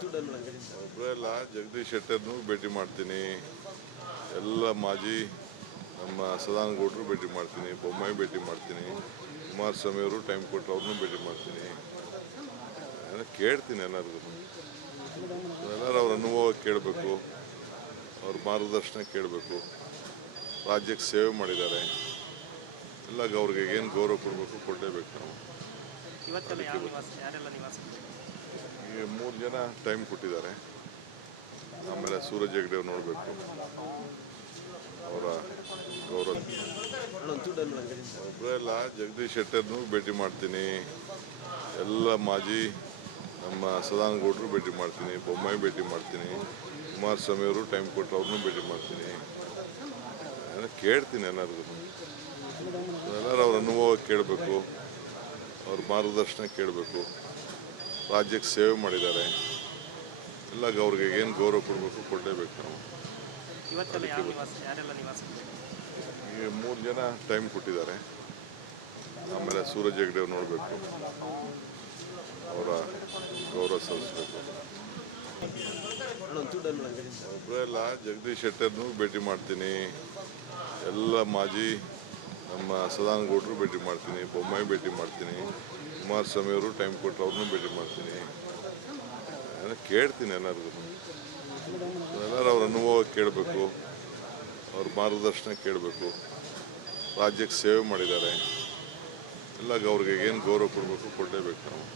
ಒಬ್ಬರೇ ಅಲ್ಲ, ಜಗದೀಶ್ ಶೆಟ್ಟರ್ನು ಭೇಟಿ ಮಾಡ್ತೀನಿ, ಎಲ್ಲ ಮಾಜಿ ನಮ್ಮ ಸದಾನಗೌಡರು ಭೇಟಿ ಮಾಡ್ತೀನಿ, ಬೊಮ್ಮಾಯಿ ಭೇಟಿ ಮಾಡ್ತೀನಿ, ಕುಮಾರಸ್ವಾಮಿ ಅವರು ಟೈಮ್ ಕೊಟ್ಟರು, ಅವ್ರನ್ನೂ ಭೇಟಿ ಮಾಡ್ತೀನಿ. ಕೇಳ್ತೀನಿ ಎಲ್ಲರಿಗೂ, ಎಲ್ಲರೂ ಅವ್ರ ಅನುಭವ ಕೇಳಬೇಕು, ಅವ್ರ ಮಾರ್ಗದರ್ಶನ ಕೇಳಬೇಕು. ರಾಜ್ಯಕ್ಕೆ ಸೇವೆ ಮಾಡಿದ್ದಾರೆ, ಎಲ್ಲ ಅವ್ರಿಗೆ ಏನು ಗೌರವ ಕೊಡಬೇಕು ಕೊಡಲೇಬೇಕು ನಾವು. ಈಗ 3 ಜನ ಟೈಮ್ ಕೊಟ್ಟಿದ್ದಾರೆ. ಆಮೇಲೆ ಸೂರಜ್ ಹೆಗ್ಡೆ ಅವ್ರು ನೋಡಬೇಕು, ಅವರ ಗೌರವ. ಒಬ್ಬರೇ ಅಲ್ಲ, ಜಗದೀಶ್ ಶೆಟ್ಟರ್ನು ಭೇಟಿ ಮಾಡ್ತೀನಿ, ಎಲ್ಲ ಮಾಜಿ ನಮ್ಮ ಸದಾನಗೌಡರು ಭೇಟಿ ಮಾಡ್ತೀನಿ, ಬೊಮ್ಮಾಯಿ ಭೇಟಿ ಮಾಡ್ತೀನಿ, ಕುಮಾರಸ್ವಾಮಿ ಅವರು ಟೈಮ್ ಕೊಟ್ಟರು, ಅವ್ರನ್ನೂ ಭೇಟಿ ಮಾಡ್ತೀನಿ. ಕೇಳ್ತೀನಿ ಎಲ್ಲರಿಗೂ, ಎಲ್ಲರೂ ಅವ್ರ ಅನುಭವ ಕೇಳಬೇಕು, ಅವ್ರ ಮಾರ್ಗದರ್ಶನ ಕೇಳಬೇಕು. ರಾಜ್ಯಕ್ಕೆ ಸೇವೆ ಮಾಡಿದ್ದಾರೆ, ಎಲ್ಲ ಅವ್ರಿಗೆ ಏನು ಗೌರವ ಕೊಡಬೇಕು ಕೊಡಲೇಬೇಕು ನಾವು. ಈಗ 3 ಜನ ಟೈಮ್ ಕೊಟ್ಟಿದ್ದಾರೆ. ಆಮೇಲೆ ಸೂರಜ್ ಹೆಗ್ಡೆ ಅವ್ರು ನೋಡಬೇಕು, ಅವರ ಗೌರವ ಸಲ್ಲಿಸಬೇಕು. ಒಬ್ಬರೇ ಅಲ್ಲ, ಜಗದೀಶ್ ಶೆಟ್ಟರ್ನು ಭೇಟಿ ಮಾಡ್ತೀನಿ, ಎಲ್ಲ ಮಾಜಿ ನಮ್ಮ ಸದಾನಗೌಡರು ಭೇಟಿ ಮಾಡ್ತೀನಿ, ಬೊಮ್ಮಾಯಿ ಭೇಟಿ ಮಾಡ್ತೀನಿ, ಕುಮಾರಸ್ವಾಮಿ ಅವರು ಟೈಮ್ ಕೊಟ್ಟರು, ಅವ್ರನ್ನೂ ಭೇಟಿ ಮಾಡ್ತೀನಿ. ಕೇಳ್ತೀನಿ ಎಲ್ಲರಿಗೂ, ಎಲ್ಲರೂ ಅವ್ರ ಅನುಭವ ಕೇಳಬೇಕು, ಅವ್ರ ಮಾರ್ಗದರ್ಶನ ಕೇಳಬೇಕು. ರಾಜ್ಯಕ್ಕೆ ಸೇವೆ ಮಾಡಿದ್ದಾರೆ, ಎಲ್ಲ ಅವ್ರಿಗೆ ಏನು ಗೌರವ ಕೊಡಬೇಕು ಕೊಡಲೇಬೇಕು ನಾವು.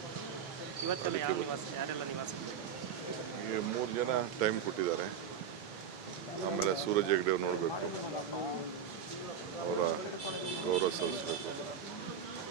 ಈಗ 3 ಜನ ಟೈಮ್ ಕೊಟ್ಟಿದ್ದಾರೆ. ಆಮೇಲೆ ಸೂರಜ್ ಹೆಗ್ಡೆ ಅವ್ರು ನೋಡಬೇಕು, ಅವರ ಗೌರವ ಸಲ್ಲಿಸಬೇಕು.